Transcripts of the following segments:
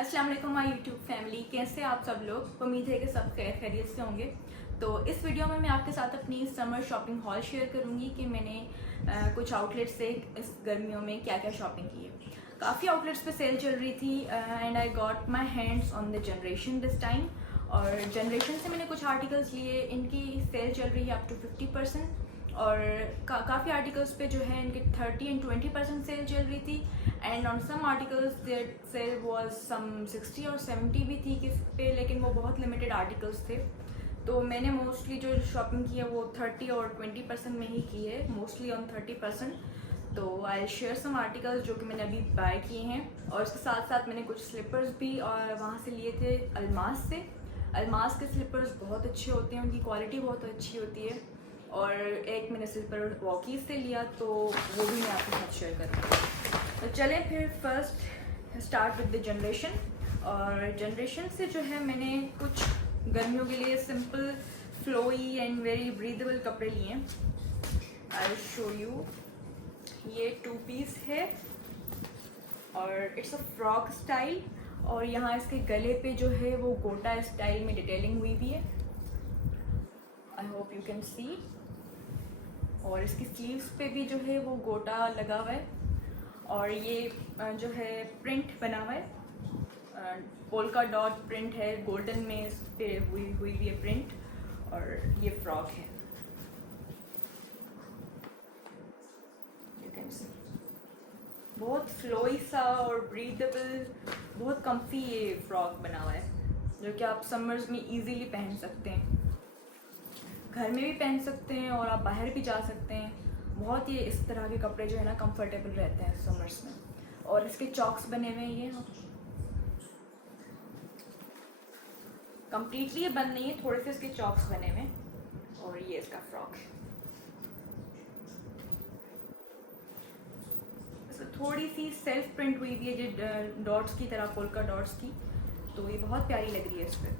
अस्सलाम वालेकुम my YouTube family, कैसे आप सब लोग। उम्मीद है कि सब खैरियत से होंगे। तो इस वीडियो में मैं आपके साथ अपनी समर शॉपिंग हॉल शेयर करूंगी कि मैंने कुछ आउटलेट्स से इस गर्मियों में क्या क्या शॉपिंग की है। काफ़ी आउटलेट्स पे सेल चल रही थी and I got my hands on the generation this time. और जनरेशन से मैंने कुछ आर्टिकल्स लिए, इनकी सेल चल रही है अप टू 50%। और काफ़ी आर्टिकल्स पे जो है इनकी 30 एंड 20% सेल चल रही थी। And on some articles there sale was some 60 और 70 भी थी किस पे, लेकिन वो बहुत लिमिटेड आर्टिकल्स थे। तो मैंने मोस्टली जो शॉपिंग की है वो 30 और 20% में ही की है, मोस्टली ऑन 30%। तो आई शेयर सम आर्टिकल्स जो कि मैंने अभी बाय किए हैं। और उसके साथ साथ मैंने कुछ स्लीपर्स भी और वहाँ से लिए थे अल्मास से। अल्मास के स्लीपर्स बहुत अच्छे होते हैं, उनकी क्वालिटी बहुत अच्छी होती है। और एक मैंने स्लीपर वॉकीज से लिया, तो वो भी मैं आपके साथ शेयर करूँगी। तो चलें फिर first start with the generation. और जनरेशन से जो है मैंने कुछ गर्मियों के लिए simple flowy and very breathable कपड़े लिए हैं। I show you. ये 2 पीस है और इट्स अ फ्रॉक स्टाइल। और यहाँ इसके गले पे जो है वो गोटा स्टाइल में डिटेलिंग हुई भी है। I hope you can see. और इसकी स्लीव्स पे भी जो है वो गोटा लगा हुआ है। और ये जो है प्रिंट बना हुआ है, पोल्का डॉट प्रिंट है, गोल्डन में इस पे हुई हुई भी है प्रिंट। और ये फ्रॉक है, यू कैन सी। बहुत फ्लोई सा और ब्रीदेबल, बहुत कम्फी ये फ्रॉक बना हुआ है, जो कि आप समर्स में इजीली पहन सकते हैं। घर में भी पहन सकते हैं और आप बाहर भी जा सकते हैं। बहुत ये इस तरह के कपड़े जो है ना कंफर्टेबल रहते हैं समर्स में। और इसके चॉक्स बने हुए हैं, ये कंप्लीटली ये बंद नहीं है, थोड़े से इसके चॉक्स बने हुए हैं। और ये इसका फ्रॉक है। इसको थोड़ी सी सेल्फ प्रिंट हुई हुई है, जो डॉट्स की तरह, पोल्का डॉट्स की। तो ये बहुत प्यारी लग रही है इस पर।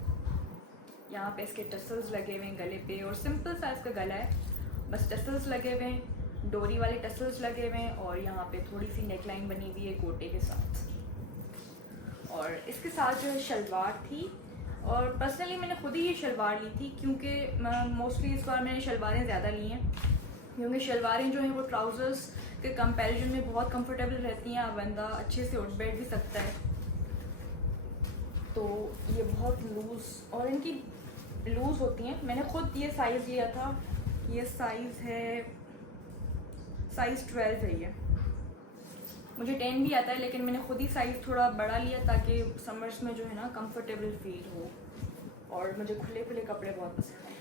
यहाँ पे इसके टसल्स लगे हुए हैं गले पे, और सिंपल सा इसका गला है, बस टसल्स लगे हुए हैं, डोरी वाले टसल्स लगे हुए हैं। और यहाँ पे थोड़ी सी नेकलाइन बनी हुई है गोटे के साथ। और इसके साथ जो है शलवार थी। और पर्सनली मैंने खुद ही ये शलवार ली थी, क्योंकि मोस्टली इस बार मैंने शलवारें ज़्यादा ली हैं, क्योंकि शलवारें जो हैं वो ट्राउज़र्स के कंपैरिजन में बहुत कंफर्टेबल रहती हैं। बंदा अच्छे से उठ बैठ भी सकता है। तो ये बहुत लूज़, और इनकी लूज़ होती हैं। मैंने खुद ये साइज़ लिया था, ये साइज़ है साइज़ 12 है ये। मुझे 10 भी आता है, लेकिन मैंने खुद ही साइज़ थोड़ा बड़ा लिया ताकि समर्स में जो है ना कंफर्टेबल फील हो। और मुझे खुले खुले कपड़े बहुत पसंद हैं।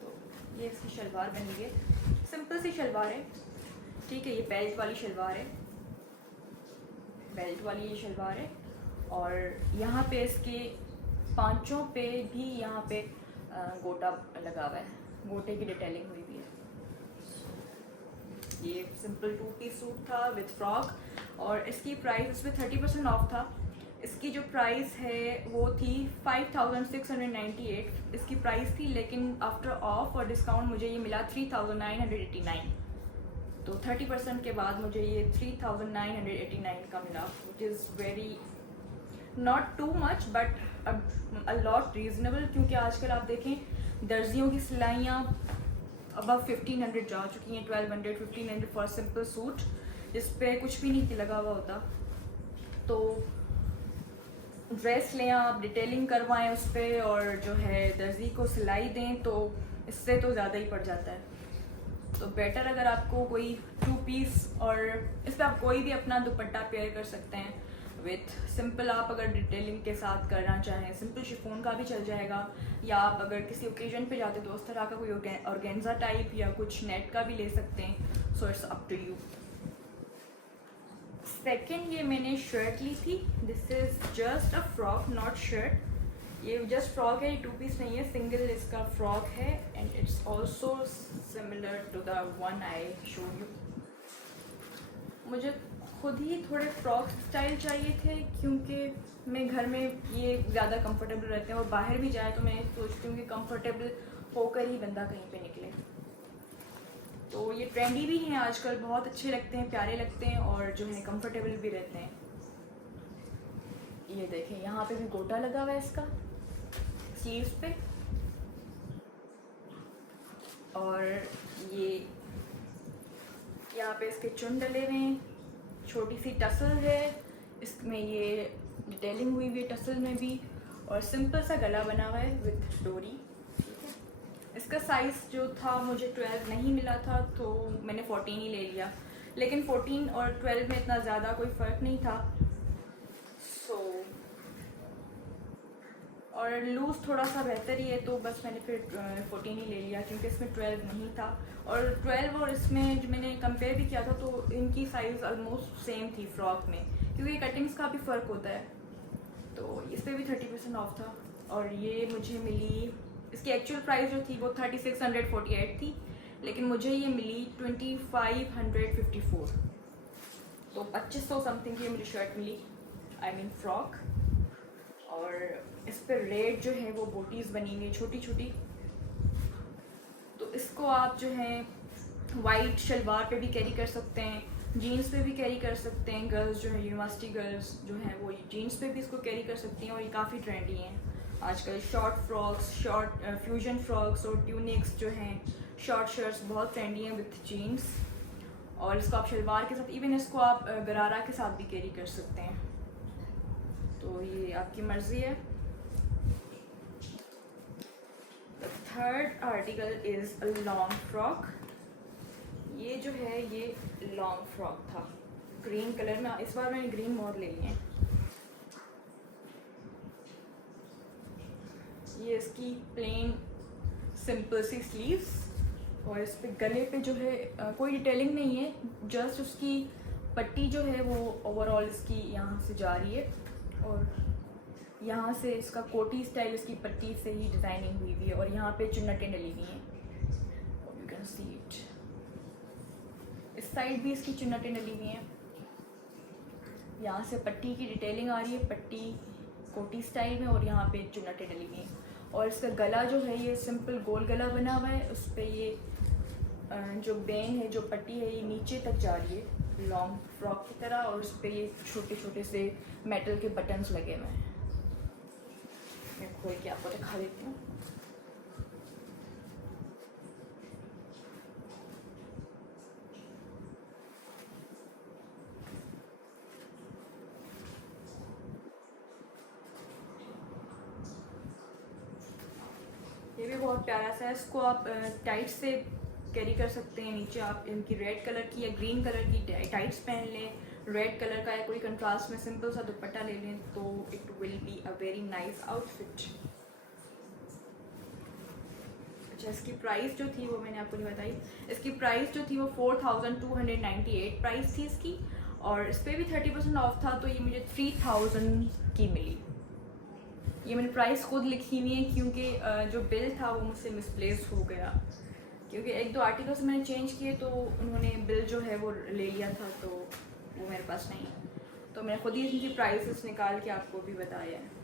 तो ये इसकी शलवार बनी है, सिंपल सी शलवार है, ठीक है। ये बेल्ट वाली शलवार है, बेल्ट वाली ये शलवार है। और यहाँ पे इसके पांचों पे भी यहाँ पे गोटा लगा हुआ है, गोटे की डिटेलिंग हुई हुई है। ये सिंपल 2 पीस सूट था विद फ्रॉक। और इसकी प्राइस, इसमें 30% ऑफ था। इसकी जो प्राइस है वो थी 5698 इसकी प्राइस थी, लेकिन आफ्टर ऑफ और डिस्काउंट मुझे ये मिला 3989। तो 30% के बाद मुझे ये 3989 का मिला, which is very not too much but a lot reasonable. क्योंकि आजकल आप देखें दर्जियों की सिलाइयाँ अबव 1500 जा चुकी हैं, 1200 1500 फॉर सिंपल सूट, जिस पे कुछ भी नहीं लगा हुआ होता। तो ड्रेस लें आप, डिटेलिंग करवाएं उस पर, और जो है दर्जी को सिलाई दें, तो इससे तो ज़्यादा ही पड़ जाता है। तो बेटर अगर आपको कोई 2 पीस, और इस पर आप कोई भी अपना दुपट्टा पेयर कर सकते हैं विथ सिंपल। आप अगर डिटेलिंग के साथ करना चाहें, सिंपल शिफॉन का भी चल जाएगा, या आप अगर किसी ओकेजन पे जाते तो उस तरह का कोई ऑर्गेन्जा टाइप या कुछ नेट का भी ले सकते हैं। So it's up to you. Second, ये मैंने शर्ट ली थी। This is just a frock, not shirt. ये जस्ट फ्रॉक है, ये 2 पीस नहीं है, सिंगल इसका फ्रॉक है। And it's also similar to the one I show you. मुझे खुद ही थोड़े फ्रॉक स्टाइल चाहिए थे, क्योंकि मैं घर में ये ज़्यादा कंफर्टेबल रहते हैं, और बाहर भी जाए तो मैं सोचती हूँ कि कंफर्टेबल होकर ही बंदा कहीं पे निकले। तो ये ट्रेंडी भी हैं आजकल, बहुत अच्छे लगते हैं, प्यारे लगते हैं, और जो है कंफर्टेबल भी रहते हैं। ये देखें यहाँ पे भी गोटा लगा हुआ है इसका स्लीव्स पे, और ये यहाँ पे इसके चुन डले हुए हैं, छोटी सी टसल है इसमें, ये डिटेलिंग हुई हुई है टसल में भी, और सिंपल सा गला बना हुआ है विथ डोरी। ठीक है, इसका साइज़ जो था मुझे 12 नहीं मिला था तो मैंने 14 ही ले लिया, लेकिन 14 और 12 में इतना ज़्यादा कोई फ़र्क नहीं था। और लूज़ थोड़ा सा बेहतर ही है तो बस मैंने फिर 14 ही ले लिया, क्योंकि इसमें 12 नहीं था। और 12 और इसमें जो मैंने कंपेयर भी किया था तो इनकी साइज़ ऑलमोस्ट सेम थी फ्रॉक में, क्योंकि कटिंग्स का भी फ़र्क होता है। तो इस पर भी 30% ऑफ था, और ये मुझे मिली, इसकी एक्चुअल प्राइस जो थी वो 3648 थी, लेकिन मुझे ये मिली 2554, तो 2500 समथिंग की मुझे शर्ट मिली, आई मीन फ्रॉक। और इस पर रेड जो है वो बोटीज़ बनी हुई छोटी छोटी, तो इसको आप जो है वाइट शलवार पे भी कैरी कर सकते हैं, जीन्स पे भी कैरी कर सकते हैं। गर्ल्स जो है, यूनिवर्सिटी गर्ल्स जो हैं वो जीन्स पे भी इसको कैरी कर सकती हैं, और ये काफ़ी ट्रेंडी हैं आजकल। Short frocks, short fusion frocks और ट्यूनिक्स जो हैं, शॉर्ट शर्ट्स बहुत ट्रेंडी हैं विथ जीन्स, और इसको आप शलवार के साथ, इवन इसको आप गरारा के साथ भी कैरी कर सकते हैं, तो ये आपकी मर्ज़ी है। The third article is a long frock. ये जो है ये लॉन्ग फ्रॉक था ग्रीन कलर में, इस बार मैंने ग्रीन मोर ले लिए हैं। ये इसकी प्लेन सिंपल सी स्लीव्स, और इस पे गले पे जो है कोई डिटेलिंग नहीं है, जस्ट उसकी पट्टी जो है वो ओवरऑल इसकी यहाँ से जा रही है, और यहाँ से इसका कोटी स्टाइल इसकी पट्टी से ही डिज़ाइनिंग हुई हुई है, और यहाँ पे चुन्नटें डली हुई हैं, यू कैन सी इट। इस साइड भी इसकी चुन्नटें डली हुई हैं, यहाँ से पट्टी की डिटेलिंग आ रही है, पट्टी कोटी स्टाइल में, और यहाँ पे चुन्नटें डली हुई हैं। और इसका गला जो है ये सिंपल गोल गला बना हुआ है, उस पर ये जो बेन है, जो पट्टी है, ये नीचे तक जा रही है लॉन्ग फ्रॉक की तरह, और उस पर ये छोटे छोटे से मेटल के बटन्स लगे हुए हैं। मैं खोल के आपको दिखा देती हूँ। ये भी बहुत प्यारा सा है, इसको आप टाइट से कैरी कर सकते हैं। नीचे आप इनकी रेड कलर की या ग्रीन कलर की टाइट्स पहन लें, रेड कलर का या कोई कंट्रास्ट में सिंपल सा दुपट्टा ले लें, तो it will be a very nice outfit. अच्छा, इसकी प्राइस जो थी वो मैंने आपको नहीं बताई। इसकी प्राइस जो थी वो 4298 प्राइस थी इसकी, और इस पर भी 30% ऑफ था, तो ये मुझे 3000 की मिली। ये मैंने प्राइस खुद लिखी हुई है, क्योंकि जो बिल था वो मुझसे मिसप्लेस हो गया, क्योंकि एक दो आर्टिकल्स मैंने चेंज किए तो उन्होंने बिल जो है वो ले लिया था, तो वो मेरे पास नहीं, तो मैंने खुद ही इनकी प्राइसेस निकाल के आपको भी बताया है।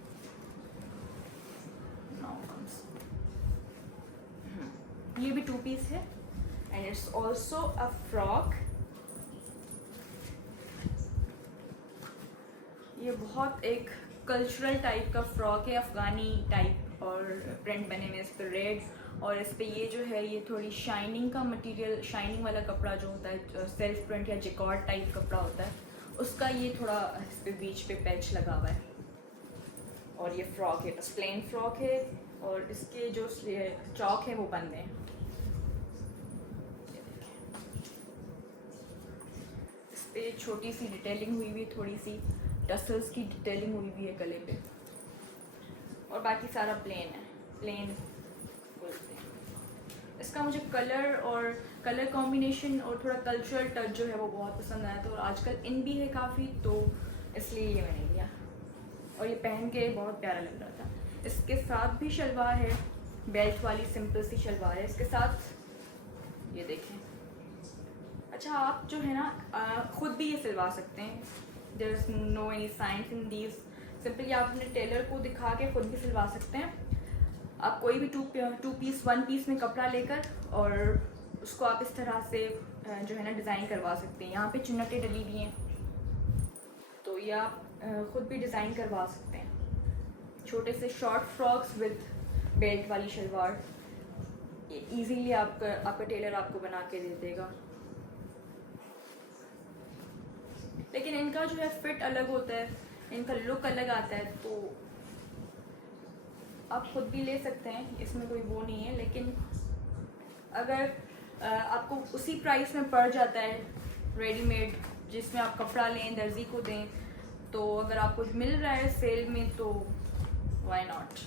ये भी 2 पीस है, and it's also a frock. ये बहुत एक कल्चरल टाइप का फ्रॉक है, अफ़गानी टाइप, और प्रिंट बने हुए इस पर रेड, और इस पर ये जो है ये थोड़ी शाइनिंग का मटेरियल, शाइनिंग वाला कपड़ा जो होता है, सेल्फ प्रिंट या जिकॉर्ड टाइप कपड़ा होता है, उसका ये थोड़ा इस पर बीच पे पैच लगा हुआ है। और ये फ्रॉक है, बस प्लेन फ्रॉक है, और इसके जो चौक है वो बंद है। इस पर छोटी सी डिटेलिंग हुई हुई, थोड़ी सी टसल्स की डिटेलिंग हुई हुई है गले पे, और बाकी सारा प्लेन है, प्लेन। इसका मुझे कलर और कलर कॉम्बिनेशन और थोड़ा कल्चरल टच जो है वो बहुत पसंद आया, तो आजकल इन भी है काफ़ी, तो इसलिए ये मैंने लिया, और ये पहन के बहुत प्यारा लग रहा था। इसके साथ भी शलवार है, बेल्ट वाली सिंपल सी शलवार है इसके साथ, ये देखें। अच्छा, आप जो है ना ख़ुद भी ये सिलवा सकते हैं, there is no any science in these, simply आप अपने टेलर को दिखा के खुद भी सिलवा सकते हैं। आप कोई भी 2 पीस 1 पीस में कपड़ा लेकर, और उसको आप इस तरह से जो है ना डिज़ाइन करवा सकते हैं। यहाँ पे चुन्नटें डली हुई हैं, तो ये आप ख़ुद भी डिज़ाइन करवा सकते हैं। छोटे से शॉर्ट फ्रॉक्स विद बेल्ट वाली शलवार इजीली आपका टेलर आपको बना के दे देगा। लेकिन इनका जो है फिट अलग होता है, इनका लुक अलग आता है, तो आप खुद भी ले सकते हैं, इसमें कोई वो नहीं है। लेकिन अगर आपको उसी प्राइस में पड़ जाता है रेडीमेड, जिसमें आप कपड़ा लें, दर्जी को दें, तो अगर आपको मिल रहा है सेल में तो व्हाई नॉट।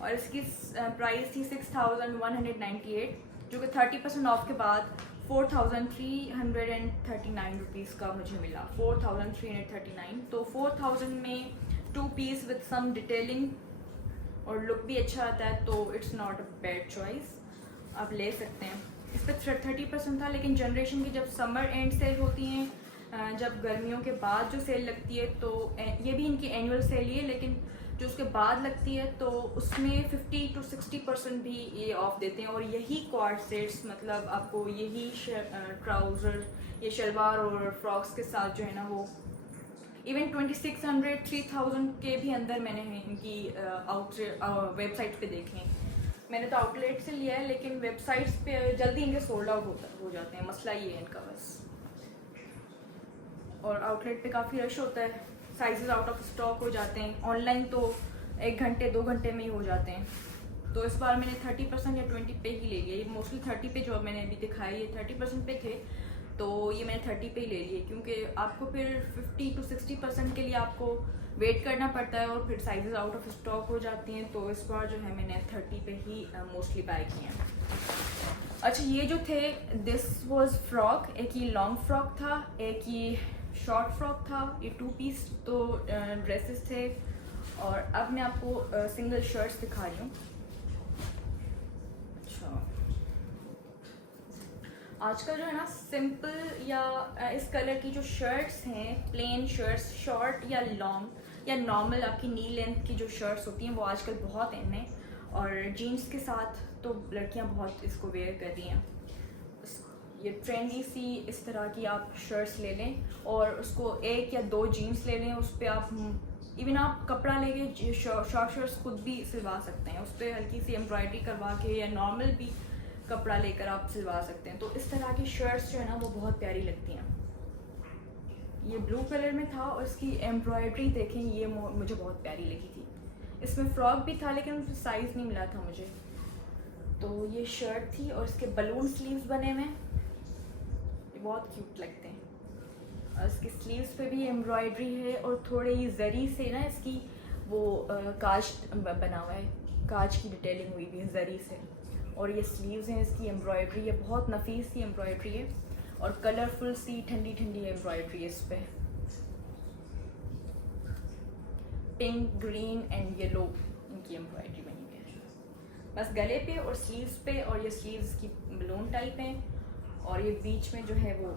और इसकी प्राइस थी 6198, जो कि 30% ऑफ के बाद 4339 रुपीज़ का मुझे मिला। 4339, तो 4000 में 2 पीस विद सम डिटेलिंग और लुक भी अच्छा आता है, तो it's not a bad choice, आप ले सकते हैं। इस पर 30% था, लेकिन जनरेशन की जब समर एंड सेल होती हैं, जब गर्मियों के बाद जो सेल लगती है, तो ये भी इनकी एनुअल सेल ही है, लेकिन जो उसके बाद लगती है तो उसमें 50 to 60% भी ये ऑफ देते हैं। और यही क्वाड सेट्स, मतलब आपको यही ट्राउज़र, ये शलवार और फ्रॉक्स के साथ जो है ना, वो इवन 2600 3000 के भी अंदर मैंने इनकी वेबसाइट पे देखे हैं। मैंने तो आउटलेट से लिया है, लेकिन वेबसाइट्स पे जल्दी इनके सोल्ड आउट हो जाते हैं, मसला ये है इनका बस। और आउटलेट पे काफ़ी रश होता है, साइजेस आउट ऑफ स्टॉक हो जाते हैं। ऑनलाइन तो 1 घंटे 2 घंटे में ही हो जाते हैं। तो इस बार मैंने 30% या 20 पे ही ले लिया। ये मोस्टली 30 पे जो मैंने अभी दिखाया, ये 30% पे थे, तो ये मैंने 30 पे ही ले लिए, क्योंकि आपको फिर 50 to 60% के लिए आपको वेट करना पड़ता है और फिर साइजेस आउट ऑफ स्टॉक हो जाती हैं। तो इस बार जो है मैंने 30 पे ही मोस्टली बाय किए हैं। अच्छा, ये जो थे, दिस वाज फ्रॉक, एक ये लॉन्ग फ्रॉक था, एक ये शॉर्ट फ्रॉक था, ये 2 पीस तो ड्रेसेस थे। और अब मैं आपको सिंगल शर्ट्स दिखा रही हूँ। अच्छा, आजकल जो है ना सिंपल या इस कलर की जो शर्ट्स हैं, प्लेन शर्ट्स, शॉर्ट या लॉन्ग या नॉर्मल आपकी नी लेंथ की जो शर्ट्स होती हैं, वो आजकल बहुत इन है। और जीन्स के साथ तो लड़कियां बहुत इसको वेयर कर रही हैं। ये ट्रेंडी सी इस तरह की आप शर्ट्स ले लें और उसको 1 या 2 जीन्स ले लें, उस पर आप इवन आप कपड़ा लेके शॉर्ट शर्ट्स खुद भी सिलवा सकते हैं, उस पर हल्की सी एम्ब्रॉयडरी करवा के, या नॉर्मल भी कपड़ा लेकर आप सिलवा सकते हैं। तो इस तरह की शर्ट्स जो है ना, वो बहुत प्यारी लगती हैं। ये ब्लू कलर में था और इसकी एम्ब्रॉयडरी देखें, ये मुझे बहुत प्यारी लगी थी। इसमें फ्रॉक भी था, लेकिन उसमें साइज़ नहीं मिला था मुझे। तो ये शर्ट थी और इसके बलून स्लीव्स बने हुए, ये बहुत क्यूट लगते हैं। और इसके स्लीव्स पे भी एम्ब्रॉयडरी है और थोड़े ही जरी से ना इसकी वो काज बना हुआ है, काज की डिटेलिंग हुई भी है जरी से। और ये स्लीव्स हैं, इसकी एम्ब्रॉयडरी है, बहुत नफीस सी एम्ब्रॉयडरी है और कलरफुल सी ठंडी ठंडी एम्ब्रॉयडरी है इस पर। पिंक, ग्रीन एंड येलो इनकी एम्ब्रॉयडरी बनी हुई है, बस गले पे और स्लीव्स पे। और ये स्लीव्स की बलून टाइप हैं और ये बीच में जो है वो,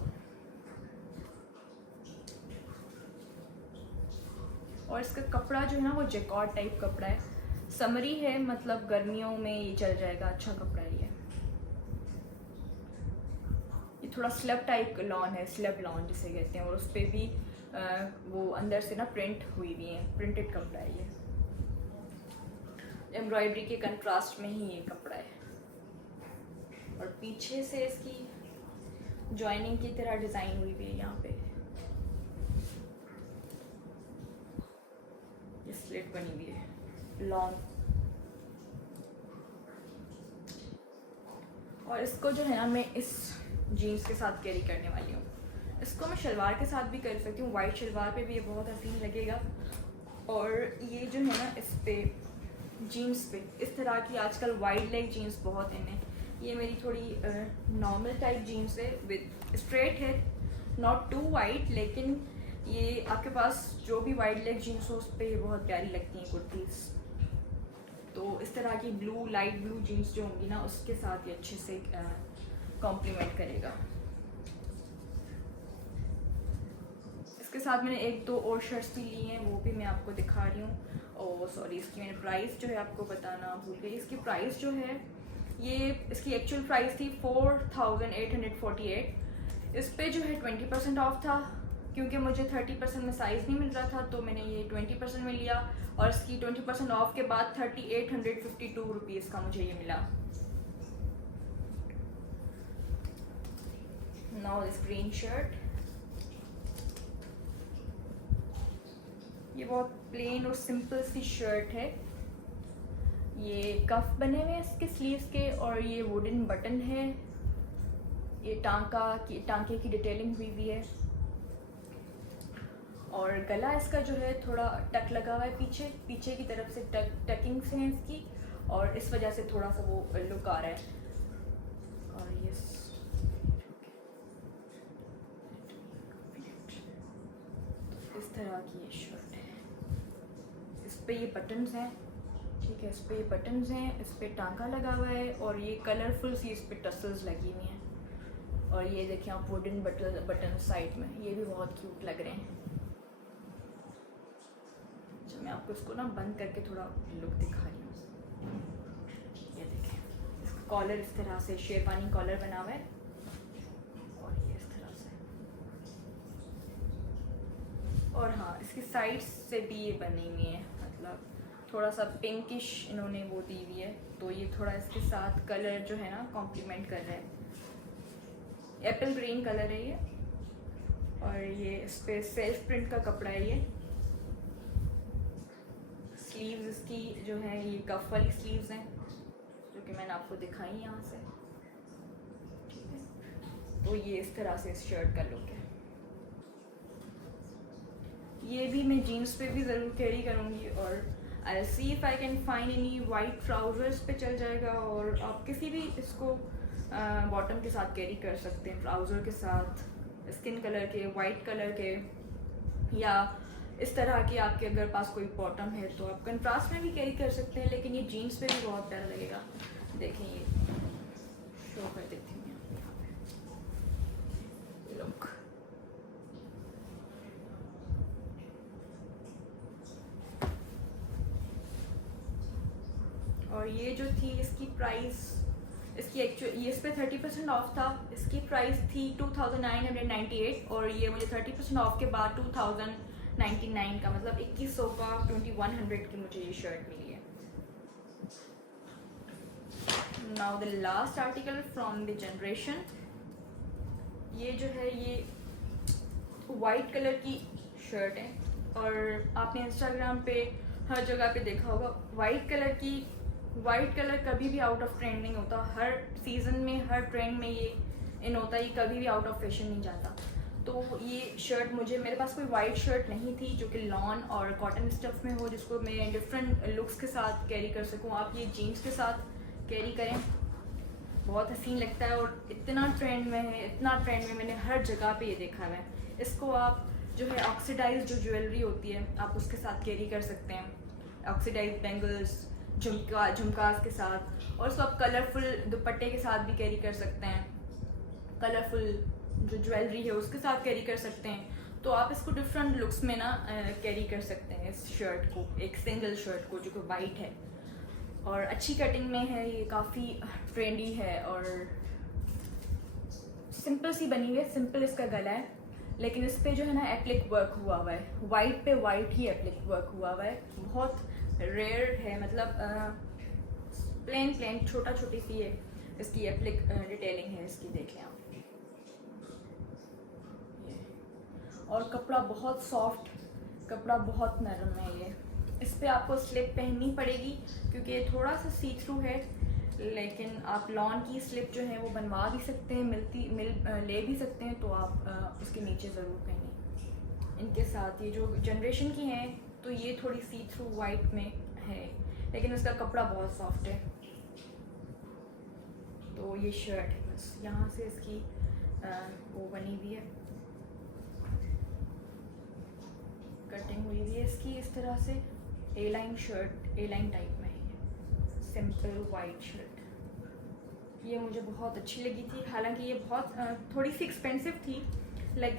और इसका कपड़ा जो है ना, वो जैकॉर्ड टाइप कपड़ा है, समरी है, मतलब गर्मियों में ये चल जाएगा, अच्छा कपड़ा है ये थोड़ा स्लब टाइप लॉन है, स्लब लॉन जिसे कहते हैं। और उस पर भी वो अंदर से ना प्रिंट हुई हुई है, प्रिंटेड कपड़ा है ये, एम्ब्रॉयडरी के कंट्रास्ट में ही ये कपड़ा है। और पीछे से इसकी जॉइनिंग की तरह डिज़ाइन हुई हुई है, यहाँ पे ये स्लिट बनी हुई है लॉन्ग। और इसको जो है ना, मैं इस जीन्स के साथ कैरी करने वाली हूँ। इसको मैं शलवार के साथ भी कर सकती हूँ, वाइट शलवार पे भी ये बहुत हसीन लगेगा। और ये जो है ना, इस पे जीन्स पे इस तरह की आजकल वाइड लेग जीन्स बहुत इन है। ये मेरी थोड़ी नॉर्मल टाइप जीन्स है, विद स्ट्रेट है, नॉट टू वाइड, लेकिन ये आपके पास जो भी वाइड लेग जीन्स हो उस पर ये बहुत प्यारी लगती हैं कुर्तीज़। तो इस तरह की ब्लू, लाइट ब्लू जीन्स जो होंगी ना, उसके साथ ये अच्छे से कॉम्प्लीमेंट करेगा। इसके साथ मैंने 1-2 और शर्ट्स भी ली हैं, वो भी मैं आपको दिखा रही हूँ। और सॉरी, इसकी मैंने प्राइस जो है आपको बताना भूल गई। इसकी प्राइस जो है, ये इसकी एक्चुअल प्राइस थी 4848। इस पे जो है 20% ऑफ था, क्योंकि मुझे 30% में साइज़ नहीं मिल रहा था तो मैंने ये 20% में लिया, और इसकी 20% ऑफ के बाद 3852 रुपीज़ का मुझे ये मिला। नाउ दिस ग्रीन शर्ट, ये बहुत प्लेन और सिंपल सी शर्ट है। ये कफ बने हुए हैं इसके स्लीव्स के, और ये वुडन बटन है, ये टांके की डिटेलिंग हुई हुई है, और गला इसका जो है थोड़ा टक लगा हुआ है, पीछे की तरफ से टकिंग से है इसकी, और इस वजह से थोड़ा सा वो लुक आ रहा है। और ये इस तरह की ये शर्ट है, इस पे ये बटन्स हैं, ठीक है, इस पे ये बटन्स हैं, इस पे टांका लगा हुआ है, और ये कलरफुल सी इस पे टसल्स लगी हुई हैं, और ये देखें आप वुडन बटन साइड में, ये भी बहुत क्यूट लग रहे हैं। अच्छा, मैं आपको इसको ना बंद करके थोड़ा लुक दिखा रही हूँ। ये देखें, इसका कॉलर इस तरह से शेरवानी कॉलर बना हुआ है, और ये इस तरह से, और हाँ इसकी साइड्स से भी ये बनी हुई है, मतलब थोड़ा सा पिंकिश इन्होंने वो दी हुई है, तो ये थोड़ा इसके साथ कलर जो है ना कॉम्प्लीमेंट कर रहा है। एप्पल ग्रीन कलर है ये, और ये इस पे सेल्फ प्रिंट का कपड़ा है ये। स्लीव्स इसकी जो है ये कफ वाली स्लीव्स हैं, जो कि मैंने आपको दिखाई यहाँ से, ठीक है। तो ये इस तरह से इस शर्ट का लुक है। ये भी मैं जीन्स पे भी ज़रूर कैरी करूँगी, और I see if I can find any white trousers पे चल जाएगा, और आप किसी भी इसको बॉटम के साथ कैरी कर सकते हैं, ट्राउज़र के साथ, स्किन कलर के, वाइट कलर के, या इस तरह के आपके अगर पास कोई बॉटम है तो आप कंट्रास्ट में भी कैरी कर सकते हैं, लेकिन ये जीन्स पे भी बहुत प्यारा लगेगा। देखें ये शो कर देती हूँ यहाँ पे लुक। और ये जो थी इसकी प्राइस, इसकी ये इस पे 30% ऑफ था, इसकी प्राइस थी 2998, और ये मुझे 30% ऑफ के बाद 2099 का, मतलब 2100 का 2100 की मुझे ये शर्ट मिली है। Now the last article from the generation, ये जो है ये वाइट कलर की शर्ट है, और आपने इंस्टाग्राम पे हर जगह पे देखा होगा वाइट कलर कभी भी आउट ऑफ ट्रेंड नहीं होता, हर सीज़न में हर ट्रेंड में ये इन होता है, ये कभी भी आउट ऑफ फैशन नहीं जाता। तो ये शर्ट मेरे पास कोई वाइट शर्ट नहीं थी जो कि लॉन और कॉटन स्टफ में हो, जिसको मैं डिफरेंट लुक्स के साथ कैरी कर सकूं। आप ये जीन्स के साथ कैरी करें, बहुत हसीन लगता है, और इतना ट्रेंड में मैंने हर जगह पे ये देखा है। इसको आप जो है ऑक्सीडाइज जो ज्वेलरी होती है आप उसके साथ कैरी कर सकते हैं, ऑक्सीडाइज बैंगल्स, झुमकास के साथ, और उसको आप कलरफुल दुपट्टे के साथ भी कैरी कर सकते हैं, कलरफुल जो ज्वेलरी है उसके साथ कैरी कर सकते हैं। तो आप इसको डिफरेंट लुक्स में ना कैरी कर सकते हैं इस शर्ट को, एक सिंगल शर्ट को जो कि वाइट है और अच्छी कटिंग में है, ये काफ़ी ट्रेंडी है और सिंपल सी बनी हुई है। सिंपल इसका गला है, लेकिन इस पे जो है ना एप्लिक वर्क हुआ हुआ है, वाइट पे वाइट ही एप्लिक वर्क हुआ हुआ है, बहुत रेयर है, मतलब प्लेन छोटी सी है इसकी एप्लिक डिटेलिंग है इसकी, देखें आप। और कपड़ा बहुत सॉफ्ट, कपड़ा बहुत नरम है ये। इस पे आपको स्लिप पहननी पड़ेगी क्योंकि ये थोड़ा सा सी थ्रू है, लेकिन आप लॉन की स्लिप जो है वो बनवा भी सकते हैं, ले भी सकते हैं, तो आप उसके नीचे ज़रूर पहनें। इनके साथ ये जो जनरेशन की हैं तो ये थोड़ी सी थ्रू वाइट में है, लेकिन उसका कपड़ा बहुत सॉफ्ट है। तो ये शर्ट है, बस यहाँ से इसकी वो बनी हुई है, कटिंग हुई हुई है इसकी इस तरह से, ए लाइन शर्ट, ए लाइन टाइप में है, सिंपल वाइट शर्ट। ये मुझे बहुत अच्छी लगी थी, हालांकि ये बहुत थोड़ी सी एक्सपेंसिव थी, like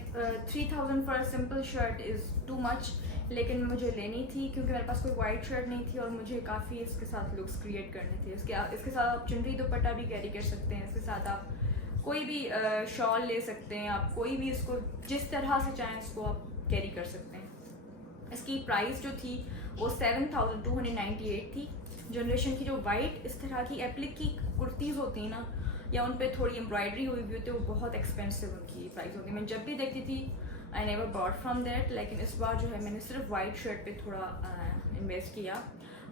3000 for a simple shirt is too much, लेकिन मुझे लेनी थी क्योंकि मेरे पास कोई वाइट शर्ट नहीं थी और मुझे काफ़ी इसके साथ लुक्स क्रिएट करने थे। इसके साथ आप चुनरी दुपट्टा भी कैरी कर सकते हैं, इसके साथ आप कोई भी शॉल ले सकते हैं आप, कोई भी इसको जिस तरह से चाहें इसको आप कैरी कर सकते हैं। इसकी प्राइस जो थी वो 7298 थी। जनरेशन की जो वाइट इस तरह की एप्लिक की कुर्तीज़ होती हैं ना, या उन पे थोड़ी एम्ब्रॉयडरी हुई हुई होती है, वो बहुत एक्सपेंसिव उनकी प्राइस होती है। मैं जब भी देखती थी I never bought from that, लेकिन इस बार जो है मैंने सिर्फ वाइट शर्ट पे थोड़ा इन्वेस्ट किया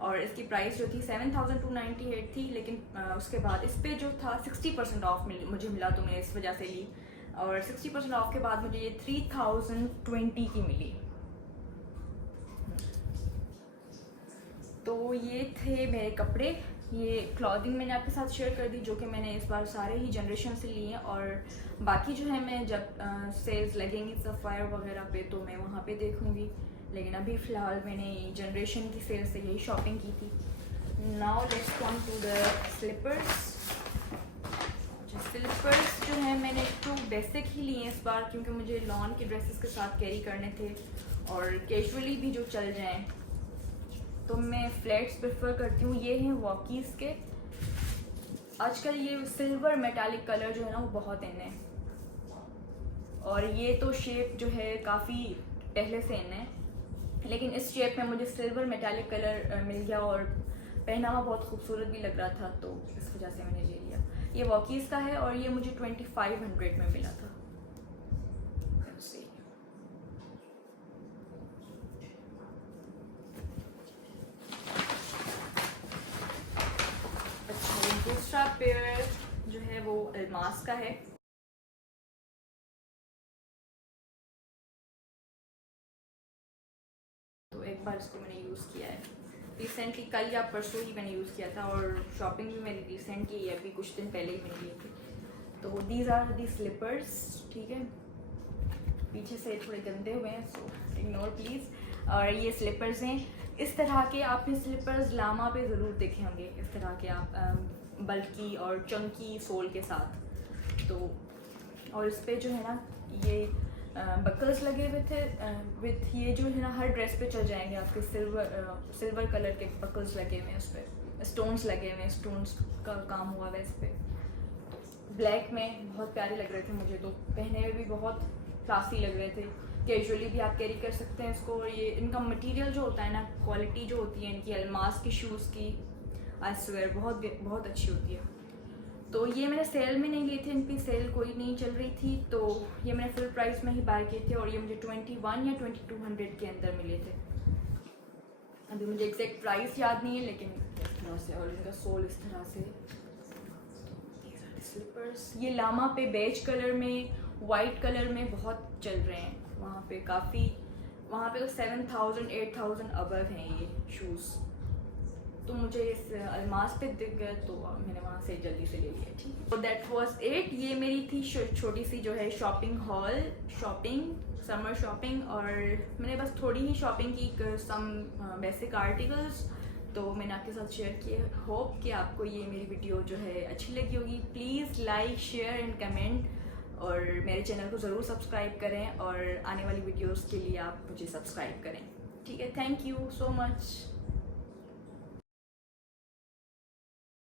और इसकी प्राइस जो थी 7298 थी। लेकिन उसके बाद इस पर जो था 60% ऑफ मुझे मिला, तो मैंने इस वजह से ली। और 60% ऑफ के बाद मुझे ये 3020 की मिली। तो ये थे मेरे कपड़े। ये क्लॉथिंग मैंने आपके साथ शेयर कर दी, जो कि मैंने इस बार सारे ही जनरेशन से लिए हैं। और बाकी जो है मैं जब सेल्स लगेंगी सफ़ायर वगैरह पे तो मैं वहाँ पे देखूँगी, लेकिन अभी फ़िलहाल मैंने जनरेशन की सेल से यही शॉपिंग की थी। Now let's come to the slippers. Slippers जो है मैंने तो बेसिक ही लिए इस बार, क्योंकि मुझे लॉन के ड्रेसेस के साथ कैरी करने थे और कैजुअली भी जो चल जाएं, तो मैं फ्लैट्स प्रेफर करती हूँ। ये हैं वॉकीज़ के। आजकल ये सिल्वर मेटालिक कलर जो है ना वो बहुत इन है, और ये तो शेप जो है काफ़ी पहले से इन है, लेकिन इस शेप में मुझे सिल्वर मेटालिक कलर मिल गया और पहना हुआ बहुत खूबसूरत भी लग रहा था, तो इस वजह से मैंने ले लिया। ये वॉकीज़ का है और ये मुझे 2500 में मिला था। दूसरा पेयर जो है वो अल्मास का है। तो एक बार इसको मैंने यूज़ किया है रिसेंटली, कल या परसों ही मैंने यूज़ किया था, और शॉपिंग भी मेरी रिसेंट की है, अभी कुछ दिन पहले ही मैंने लिए थे। तो दीज आर दी स्लीपर्स, ठीक है। पीछे से थोड़े गंदे हुए हैं, सो इग्नोर प्लीज़। और ये स्लीपर्स हैं इस तरह के, आपने स्लीपर्स लामा पे ज़रूर देखे होंगे, इस तरह के आप बल्कि और चंकी सोल के साथ। तो और इस पे जो है ना ये बकल्स लगे हुए थे विथ ये जो है ना हर ड्रेस पे चल जाएंगे आपके सिल्वर कलर के बकल्स लगे हुए हैं, उस पर स्टोन्स लगे हुए हैं, स्टोन्स का काम हुआ है इस पर। ब्लैक में बहुत प्यारे लग रहे थे मुझे, तो पहने हुए भी बहुत क्लासी लग रहे थे। कैजुअली भी आप कैरी कर सकते हैं इसको। और ये इनका मटेरियल जो होता है ना, क्वालिटी जो होती है इनकी अल्मास के शूज़ की, आई स्वेयर बहुत अच्छी होती है। तो ये मैंने सेल में नहीं लिए थे, इन पर सेल कोई नहीं चल रही थी, तो ये मैंने फुल प्राइस में ही बाय किए थे और ये मुझे 21 या 2200 के अंदर मिले थे। अभी मुझे एग्जैक्ट प्राइस याद नहीं है, लेकिन इस तरह से, और इनका सोल इस तरह से। स्लीपर्स ये लामा पे बेज कलर में, वाइट कलर में बहुत चल रहे हैं वहाँ पे काफ़ी। वहाँ पे तो 7000 8000 अबव हैं ये शूज़। तो मुझे इस अल्मास पे दिख गए तो मैंने वहाँ से जल्दी से ले लिया, ठीक है। तो दैट वाज इट। ये मेरी थी छोटी सी जो है शॉपिंग हॉल, समर शॉपिंग। और मैंने बस थोड़ी ही शॉपिंग की, सम बेसिक आर्टिकल्स तो मैंने आपके साथ शेयर किए। होप कि आपको ये मेरी वीडियो जो है अच्छी लगी होगी। Please like, share and comment, और मेरे चैनल को ज़रूर सब्सक्राइब करें, और आने वाली वीडियोस के लिए आप मुझे सब्सक्राइब करें, ठीक है। Thank you so much.